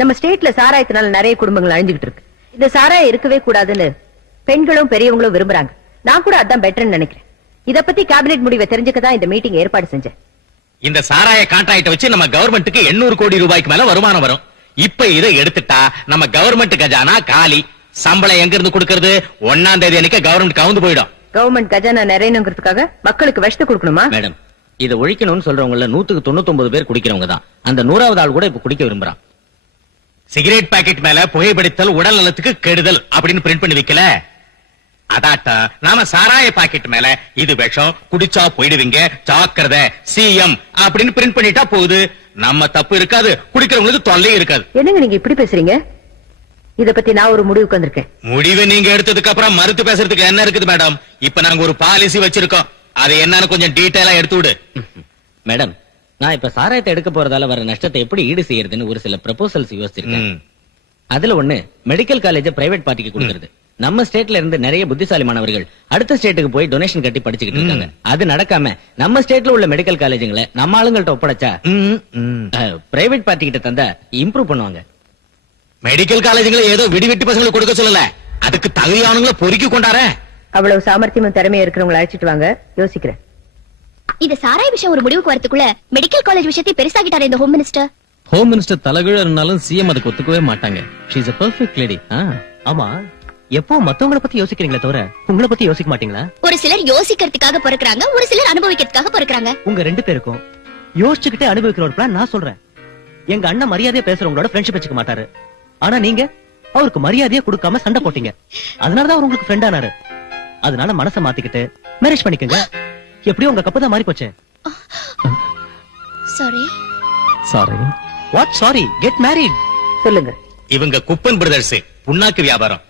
நம்ம ஸ்டேட்ல சாராயத்தினால நிறைய குடும்பங்கள் அழிஞ்சுகிட்டு இருக்கு. இந்த சாராயம் இருக்கவே கூடாதுன்னு பெண்களும் பெரியவங்களும் விரும்புறாங்க. நான் கூட அதான் பெட்டர்னு நினைக்கிறேன். இத பத்தி கேபினெட் முடிவை தெரிஞ்சுக்கதான் இந்த மீட்டிங் ஏற்பாடு செஞ்சேன். இந்த சாராய கான்ட்ராக்ட் வச்சு நம்ம கவர்மெண்ட்டுக்கு 800 கோடி ரூபாய்க்கு மேல வருமானம் வரும். இப்ப இதை எடுத்துட்டா நம்ம கவர்மெண்ட் கஜானா காலி. சம்பளம் எங்க இருந்து கொடுக்கறது? 1ஆம் தேதி அன்னைக்கு கவர்மெண்ட் கவுந்து போயிடும். கவர்மெண்ட் கஜானா நிறையணுங்கிறதுக்காக மக்களுக்கு விஷத்தை கொடுக்கணுமா? மேடம், இதை ஒழிக்கணும்னு சொல்றவங்கள 199 பேர் குடிக்கிறவங்க தான். அந்த 100வது ஆள் கூட இப்ப குடிக்க விரும்புறான். சிகரெட் பாக்கெட் மேல புகைப்பிடித்தல் உடல் நலத்துக்கு கெடுதல் அப்படின்னு பிரிண்ட் பண்ணி வைக்கல. அதாட்டா நாம சாராய பாக்கெட் மேல இது விஷம், குடிச்சா போயிடுவீங்க, ஜாக்கிரதை சிஎம் அப்படின்னு பிரிண்ட் பண்ணிட்டா போகுது. நம்ம தப்பு இருக்காது, குடிக்கிறவங்களுக்கு தொல்லை இருக்காது. என்னங்க நீங்க இப்படி பேசுறீங்க? இத பத்தி நான் ஒரு முடிவுக்கு வந்திருக்கேன். முடிவு நீங்க எடுத்ததுக்கு அப்புறம் மறுத்து பேசுறதுக்கு என்ன இருக்குது மேடம்? இப்ப நாங்க ஒரு பாலிசி வச்சிருக்கோம். அது என்னன்னு கொஞ்சம் டீடைலா எடுத்து விடு. மேடம், நான் இப்ப சாராயத்தை எடுக்க போறதால வர நஷ்டத்தை எப்படி ஈடு செய்யறதுன்னு ஒரு சில ப்ரொபோசல்ஸ் யோசிச்சிருக்கேன். அதுல ஒண்ணு, மெடிக்கல் காலேஜ் பிரைவேட் பார்ட்டிக்கு கொடுக்கறது. நம்ம ஸ்டேட்ல இருந்து நிறைய புத்திசாலி மாணவர்கள் அடுத்த ஸ்டேட்டுக்கு போய் டொனேஷன் கட்டி படிச்சுக்கிட்டு இருக்காங்க. அது நடக்காம நம்ம ஸ்டேட்ல உள்ள மெடிக்கல் காலேஜுங்களை நம்ம ஆளுங்கள்ட்ட ஒப்படைச்சா பிரைவேட் பார்ட்டி கிட்ட தந்தா இம்ப்ரூவ் பண்ணுவாங்க. மெடிக்கல் காலேஜுங்களை ஏதோ விடிவெட்டி பசங்களுக்கு கொடுக்க சொல்லல, அதுக்கு தகுதியானவங்களை பொறுக்கி கொண்டார. அவ்வளவு சாமர்த்தியமும் திறமையா இருக்கிறவங்களை அழைச்சிட்டு வாங்க, யோசிக்கிறேன். இந்த சாராய விஷயம் ஒரு முடிவுக்கு வரதுக்குள்ள மெடிக்கல் காலேஜ் விஷயத்தை பெருசாகிட்டாரு இந்த ஹோம் மினிஸ்டர். ஹோம் மினிஸ்டர் தலைகீழ இருந்தாலும் சிஎம் அதுக்கு ஒத்துக்கவே மாட்டாங்க. She is a perfect lady. ஆமா, எப்போ மத்தவங்கள பத்தி யோசிக்கிறீங்களே தவிர உங்களை பத்தி யோசிக்க மாட்டீங்களா? ஒரு சிலர் யோசிக்கிறதுக்காக பிறக்கறாங்க, ஒரு சிலர் அனுபவிக்கிறதுக்காக பிறக்கறாங்க. உங்க 2 பேருக்கும் யோசிச்சுக்கிட்டே அனுபவிக்கிற ஒரு பிளான் நான் சொல்றேன். எங்க அண்ணன் மரியாதையா பேசுறவங்களோட ஃப்ரெண்ட்ஷிப் வச்சுக்க மாட்டாரு. ஆனா நீங்க அவருக்கு மரியாதையா கொடுக்காம சண்டை போட்டீங்க. அதனாலதான் அவர் உங்களுக்கு ஃப்ரெண்ட் ஆனாரு. அதனால மனசை மாத்திக்கிட்டு மேரேஜ் பண்ணிக்கங்க. எப்படியும் உங்க கப்பு தான் மாறி போச்சு. Sorry. Sorry. What sorry? Get married. சொல்லுங்க. இவங்க குப்பன் பிரதர்ஸ் புண்ணாக்கு வியாபாரம்,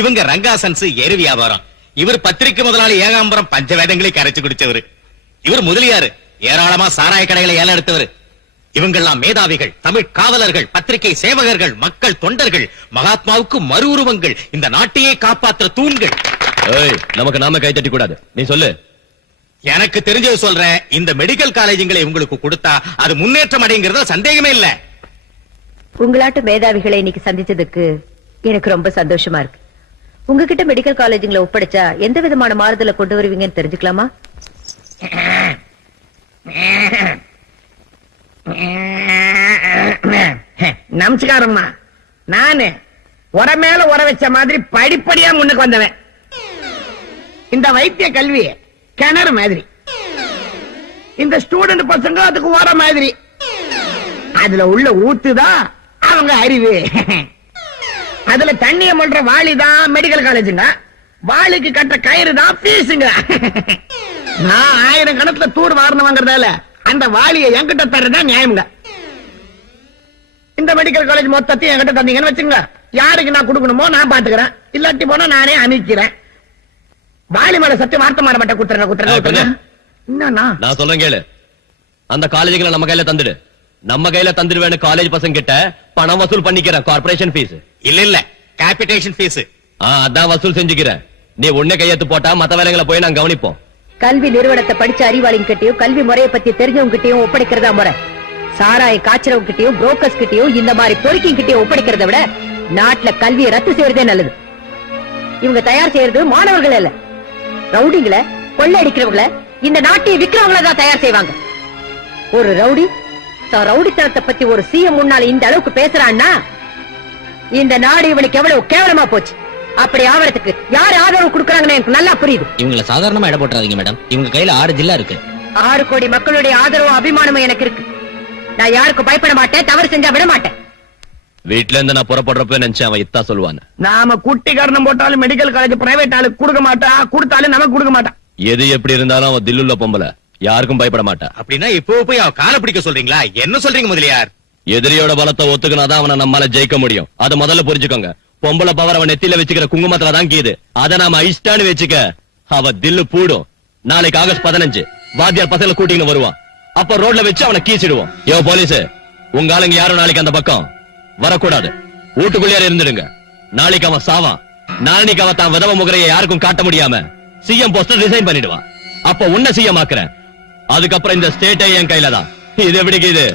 இவங்க ரங்காசன்ஸ் எரு வியாபாரம், இவர் பத்திரிக்கை முதலாளி ஏகாம்பரம் பஞ்சவேதங்களை கரைச்சு குடிச்சவரு, இவர் முதலியாரு ஏராளமா சாராய கடைகளை ஏலம் எடுத்தவர். இவங்கெல்லாம் மேதாவிகள், தமிழ் காவலர்கள், பத்திரிகை சேவகர்கள், மக்கள் தொண்டர்கள், மகாத்மாவுக்கு மறு உருவங்கள், இந்த நாட்டையே காப்பாற்ற தூண்கள். நமக்கு நாம கை தட்டி கூடாது, நீ சொல்லு. எனக்கு தெரிஞ்சது சொல்றேன். இந்த மெடிக்கல் காலேஜுங்களை உங்களுக்கு கொடுத்தா அது முன்னேற்றம் அடைங்கிறத சந்தேகமே இல்ல. உங்களாட்டு மேதாவிகளை இன்னைக்கு சந்திச்சதுக்கு எனக்கு ரொம்ப சந்தோஷமா இருக்கு. உங்ககிட்ட மெடிக்கல் காலேஜுங்களை ஒப்படைச்சா எந்த விதமான மாறுதலை கொண்டு வருவீங்கன்னு தெரிஞ்சுக்கலாமா? நமஸ்காரம்மா. நானு உர மேல உர வச்ச மாதிரி படிப்படியா முன்னுக்கு வந்தவன். இந்த வைத்திய கல்வி கிணறு மாதிரி, இந்த ஸ்டூடெண்ட் பசங்க அதுக்கு உர மாதிரி. அதுல உள்ள ஊத்துதான் அவங்க அறிவு. அதுல தண்ணிய பண்ற வாளிதான் மெடிக்கல் காலேஜுங்க, வாளிக்கு கட்ட கயிறு தான் பீஸுங்க. நான் 1000 கணத்துல தூர் வாரணம் வாங்குறதால அந்த வாளியை என்கிட்ட தர்றதுதான் நியாயம்ங்க. இந்த மெடிக்கல் காலேஜ் மொத்தத்தையும் என்கிட்ட தந்தீங்கன்னு வச்சுங்க, யாருக்கு நான் கொடுக்கணுமோ நான் பாத்துக்கிறேன், இல்லாட்டி போனா நானே அமைக்கிறேன். வாலி மேல சத்து வார்த்தை மாற மாட்டேன். குத்துறேன். என்னன்னா நான் சொல்றேன் கேளு. அந்த காலேஜுகளை நம்ம கையில தந்துடு. நம்ம கையில தந்துடுவேன்னு காலேஜ் பசங்க கிட்ட பணம் வசூல் பண்ணிக்கிற கார்பரேஷன் ஃபீஸ். இல்ல கேபிடேஷன் ஃபீஸ். அதான் வசூல் செஞ்சுக்கிறேன். நீ ஒண்ணு கையெழுத்து போட்டா மத்த வேலைகளை போய் நான் கவனிப்போம். கல்வி நிறுவனத்தை படிச்ச அறிவாளிங்க கிட்டயும் கல்வி முறையை பத்தி தெரிஞ்சவங்க கிட்டயும் ஒப்படைக்கிறதா முறை. சாராய காய்ச்சறவங்க கிட்டயும் புரோக்கர்ஸ் கிட்டயும் இந்த மாதிரி பொறுக்கிங் கிட்டயும் ஒப்படைக்கிறத விட நாட்டுல கல்வியை ரத்து செய்யறதே நல்லது. இவங்க தயார் செய்யறது மாணவர்கள் இல்ல, ரவுடிங்களை, கொள்ளை அடிக்கிறவங்களை, இந்த நாட்டையை விக்கிறவங்கள தான் தயார் செய்வாங்க. ஒரு ரவுடி ரவுடித்தனத்தை பத்தி ஒரு சிஎம் முன்னால இந்த அளவுக்கு பேசுறான்னா இந்த நாடு இவனுக்கு எவ்வளவு கேவலமா போச்சு. அப்படி ஆவறதுக்கு யாரு ஆதரவு கொடுக்கறாங்கன்னு எனக்கு நல்லா புரியுது. இவங்கள சாதாரணமா இட போட்டுறாதீங்க மேடம். இவங்க கையில 6 ஜில்லா இருக்கு. 6 கோடி மக்களுடைய ஆதரவும் அபிமானமும் எனக்கு இருக்கு. நான் யாருக்கும் பயப்பட மாட்டேன், தவறு செஞ்சா விட மாட்டேன். வீட்டுல இருந்து நான் புறப்படுறப்ப நினைச்சேன் அவன் இத்தா சொல்லுவான். நாம குட்டி காரணம் போட்டாலும் மெடிக்கல் காலேஜ் பிரைவேட் ஆளுக்கு கொடுக்க மாட்டா, கொடுத்தாலும் நமக்கு கொடுக்க மாட்டான். எது எப்படி இருந்தாலும் அவன் தில்லுள்ள பொம்பளை, யாருக்கும் பயப்பட மாட்டான். அப்படின்னா இப்போ போய் அவன் காலை பிடிக்க சொல்றீங்களா? என்ன சொல்றீங்க முதலியார்? எதிரியோட பலத்தை ஒத்துக்கினாதான் அவனை நம்மால ஜெயிக்க முடியும். அதை முதல்ல புரிஞ்சுக்கோங்க. பொம்பளை பவர் அவன் நெத்தியில வச்சுக்கிற குங்குமத்துல தான் கீது. அதை நாம ஐஸ்டான்னு வச்சுக்க அவ தில்லு பூடும். நாளைக்கு ஆகஸ்ட் 15 வாத்தியார் பசங்களை கூட்டின்னு வருவான். அப்ப ரோட்ல வச்சு அவனை கீச்சிடுவோம். யோ போலீஸ், உங்க ஆளுங்க யாரும் நாளைக்கு அந்த பக்கம் வரக்கூடாது. வீட்டுக்குள்ளே இருந்துடுங்க. நாளைக்கு அவன் சாவான். நாளைக்கு அவன் தான் விதவ முகரையை யாருக்கும் காட்ட முடியாம சிஎம் போஸ்டர் ரிசைன் பண்ணிடுவான். அப்ப உன்ன சிஎம் ஆக்குறேன். அதுக்கப்புறம் இந்த ஸ்டேட்டே என் கையில தான். இது எப்படி இது?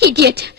Idiot.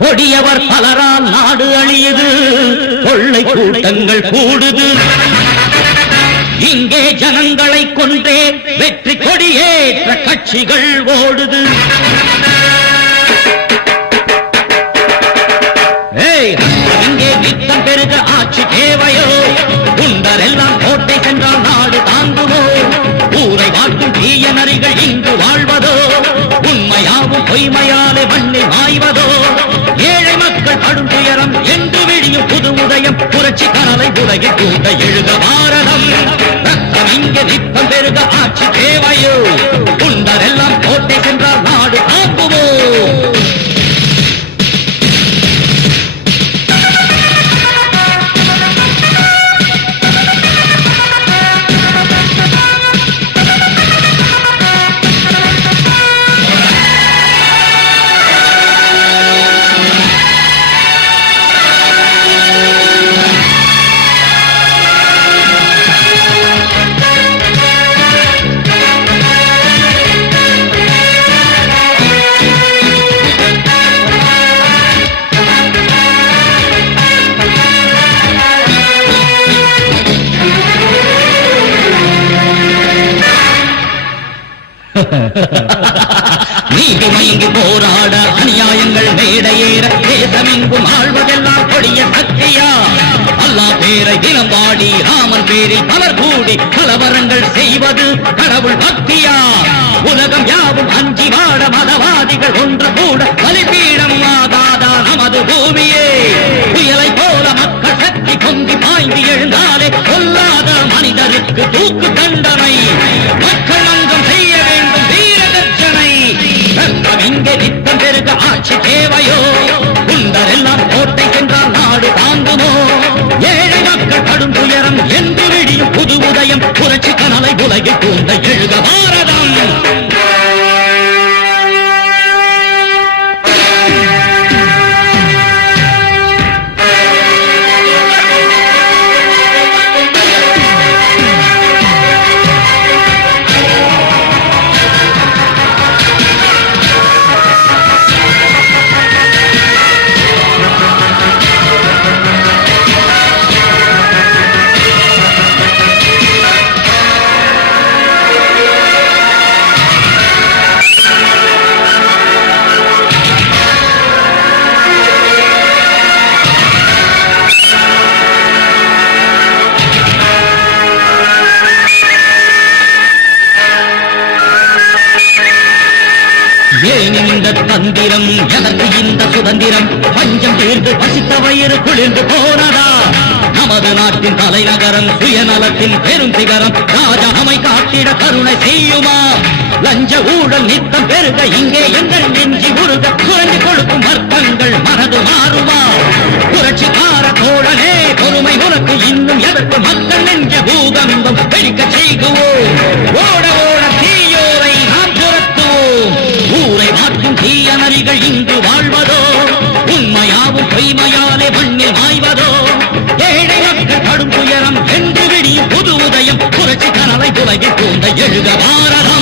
கொடியவர் பலரால் நாடு அழியுது, கொள்ளை கூட்டங்கள் கூடுது. இங்கே ஜனங்களை கொண்டே வெற்றி கொடியேற்ற கட்சிகள் ஓடுது. இங்கே நித்தம் பெருக ஆட்சி தேவையோ? குண்டரெல்லாம் கோட்டை சென்றால் நாடு தாங்குமோ? ஊரை வாழ்க்கும் தீய நரிகள் இங்கு வாழ்வதோ? உண்மையாவும் பொய்மையாலே மண்ணில் மாய்வதோ? ஏழை மக்கள் படும் துயரம் என்று விடியும் புது உதயம், புரட்சி கனலை உலகில் கூட எழுத பாரதம். ரத்தம் இங்கே நித்தம் பெருக ஆட்சி தேவையோ? குண்டரெல்லாம் கோட்டை சென்றால் நாடு தாங்குமோ? நீதி மயங்கி போராட அநியாயங்கள் மேடையேற தேசமெங்கும் ஆழ்வதெல்லாம் கொடிய சக்தியா? அல்லாஹ் பேரை தினம் பாடி ராமன் பேரில் பலர் கூடி கலவரங்கள் செய்வது கடவுள் பக்தியா? உலகம் யாவும் அஞ்சி வாட மதவாதிகள் ஒன்று கூட பலிபீடம் ஆகாதா நமது பூமியே? புயலை போல மக்கள் தூக்கி பொங்கி பாய்ந்து எழுந்தாலே கொல்லாத மனிதருக்கு தூக்கு தண்டனை. மக்கள் அங்கம் செய்ய வேண்டும் வீர கர்ஜனை. ரத்தம் இங்கே நித்தம் பெருக ஆட்சி தேவையோ? குண்டரெல்லாம் கோட்டை சென்றால் நாடு தாங்குமோ? ஏழை மக்கள் கடும் துயரம் என்று விடியும் புது உதயம். புரட்சி கனலை உலகில் தூண்ட எழுக பாரதம். ஏன் இந்த தந்திரம்? எனக்கு இந்த சுதந்திரம்? பஞ்சம் தீர்ந்து பசித்த வயிறு குளிர்ந்து போனதா? நமது நாட்டின் தலைநகரம் சுயநலத்தின் பெரும் சிகரம் ராஜாமை காத்திட கருணை செய்யுமா? லஞ்ச ஊழல் நித்தம் பெருக இங்கே எங்கள் நெஞ்சி உருக குறைந்து கொடுக்கும் வர்க்கங்கள் மனது மாறுமா? புரட்சிக்கார தோழனே பொறுமை உனக்கு இன்னும் எதற்கு? மக்கள் நெஞ்ச பூகம்பம் வெடிக்க செய்குவோம். ஓட ஓட தீயோரை நாம் துரத்துவோம். ஊரை மாற்றும் தீய நரிகள் இங்கு வாழ்வதோ? உண்மையாவும் பொய்மையாலே மண்ணில் மாய்வதோ? ஏழை மக்கள் கடும் துயரம் என்று விடியும் புது உதயம். புரட்சி கனவை உலகில் தூண்ட எழுக பாரதம்.